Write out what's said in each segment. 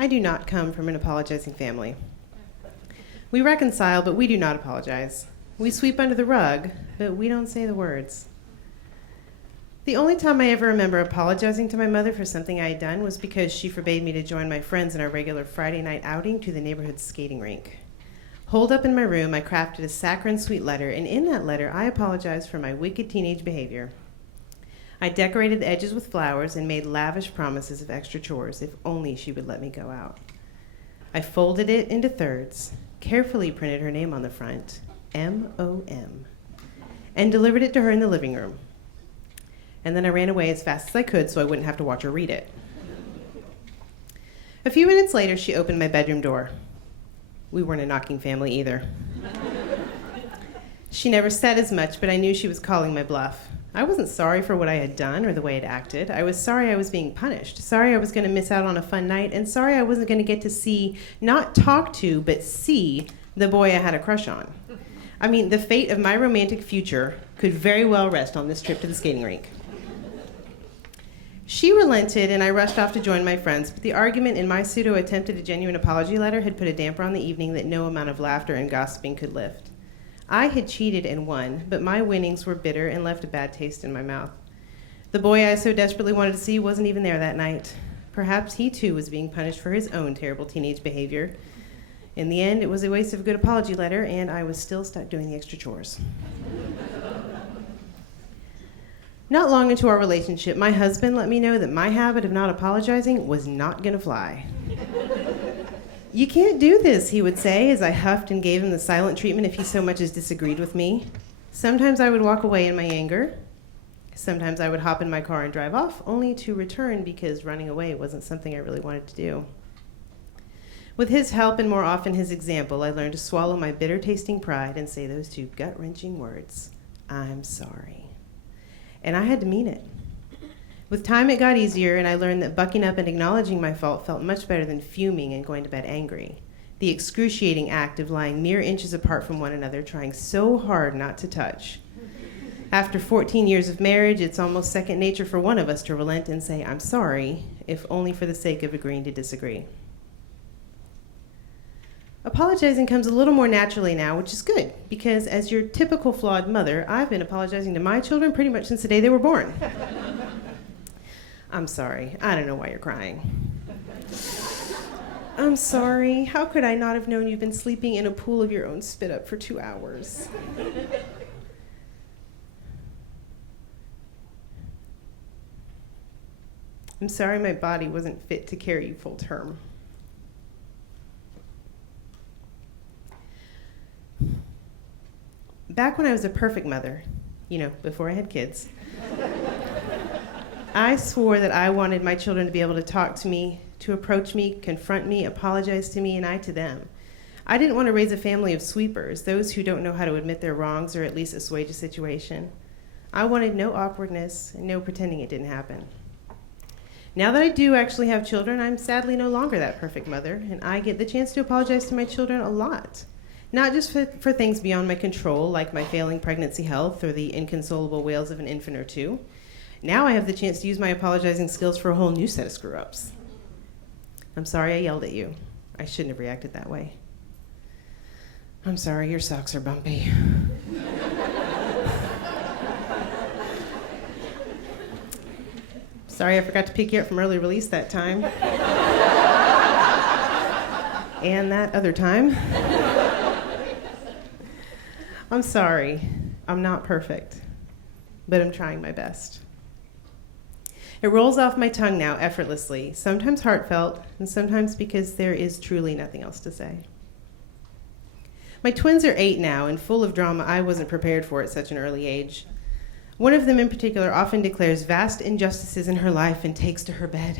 I do not come from an apologizing family. We reconcile, but we do not apologize. We sweep under the rug, but we don't say the words. The only time I ever remember apologizing to my mother for something I had done was because she forbade me to join my friends in our regular Friday night outing to the neighborhood skating rink. Holed up in my room, I crafted a saccharine sweet letter, and in that letter, I apologized for my wicked teenage behavior. I decorated the edges with flowers and made lavish promises of extra chores if only she would let me go out. I folded it into thirds, carefully printed her name on the front, M-O-M, and delivered it to her in the living room. And then I ran away as fast as I could so I wouldn't have to watch her read it. A few minutes later, she opened my bedroom door. We weren't a knocking family either. She never said as much, but I knew she was calling my bluff. I wasn't sorry for what I had done or the way I'd acted. I was sorry I was being punished, sorry I was going to miss out on a fun night, and sorry I wasn't going to get to see, not talk to, but see the boy I had a crush on. I mean, the fate of my romantic future could very well rest on this trip to the skating rink. She relented, and I rushed off to join my friends, but the argument in my pseudo-attempt at a genuine apology letter had put a damper on the evening that no amount of laughter and gossiping could lift. I had cheated and won, but my winnings were bitter and left a bad taste in my mouth. The boy I so desperately wanted to see wasn't even there that night. Perhaps he too was being punished for his own terrible teenage behavior. In the end, it was a waste of a good apology letter, and I was still stuck doing the extra chores. Not long into our relationship, my husband let me know that my habit of not apologizing was not gonna fly. You can't do this, he would say, as I huffed and gave him the silent treatment if he so much as disagreed with me. Sometimes I would walk away in my anger. Sometimes I would hop in my car and drive off, only to return because running away wasn't something I really wanted to do. With his help and more often his example, I learned to swallow my bitter-tasting pride and say those two gut-wrenching words, I'm sorry. And I had to mean it. With time, it got easier, and I learned that bucking up and acknowledging my fault felt much better than fuming and going to bed angry. The excruciating act of lying mere inches apart from one another, trying so hard not to touch. After 14 years of marriage, it's almost second nature for one of us to relent and say, I'm sorry, if only for the sake of agreeing to disagree. Apologizing comes a little more naturally now, which is good, because as your typical flawed mother, I've been apologizing to my children pretty much since the day they were born. I'm sorry. I don't know why you're crying. I'm sorry. How could I not have known you've been sleeping in a pool of your own spit up for 2 hours? I'm sorry my body wasn't fit to carry you full term. Back when I was a perfect mother, before I had kids, I swore that I wanted my children to be able to talk to me, to approach me, confront me, apologize to me, and I to them. I didn't want to raise a family of sweepers, those who don't know how to admit their wrongs or at least assuage a situation. I wanted no awkwardness and no pretending it didn't happen. Now that I do actually have children, I'm sadly no longer that perfect mother, and I get the chance to apologize to my children a lot. Not just for things beyond my control, like my failing pregnancy health or the inconsolable wails of an infant or two. Now I have the chance to use my apologizing skills for a whole new set of screw-ups. I'm sorry I yelled at you. I shouldn't have reacted that way. I'm sorry your socks are bumpy. Sorry I forgot to pick you up from early release that time. And that other time. I'm sorry. I'm not perfect, but I'm trying my best. It rolls off my tongue now effortlessly, sometimes heartfelt, and sometimes because there is truly nothing else to say. My twins are 8 now, and full of drama I wasn't prepared for at such an early age. One of them in particular often declares vast injustices in her life and takes to her bed.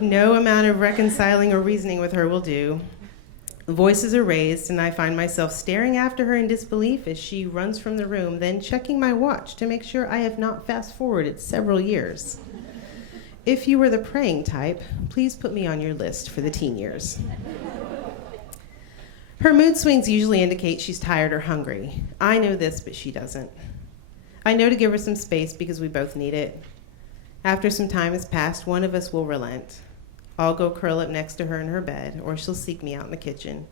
No amount of reconciling or reasoning with her will do. Voices are raised, and I find myself staring after her in disbelief as she runs from the room, then checking my watch to make sure I have not fast-forwarded several years. If you were the praying type, please put me on your list for the teen years. Her mood swings usually indicate she's tired or hungry. I know this, but she doesn't. I know to give her some space because we both need it. After some time has passed, one of us will relent. I'll go curl up next to her in her bed, or she'll seek me out in the kitchen.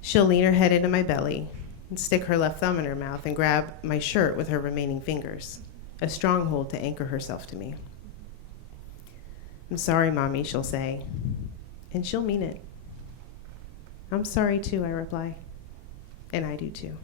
She'll lean her head into my belly and stick her left thumb in her mouth and grab my shirt with her remaining fingers, a stronghold to anchor herself to me. I'm sorry, Mommy, she'll say, and she'll mean it. I'm sorry too, I reply, and I do too.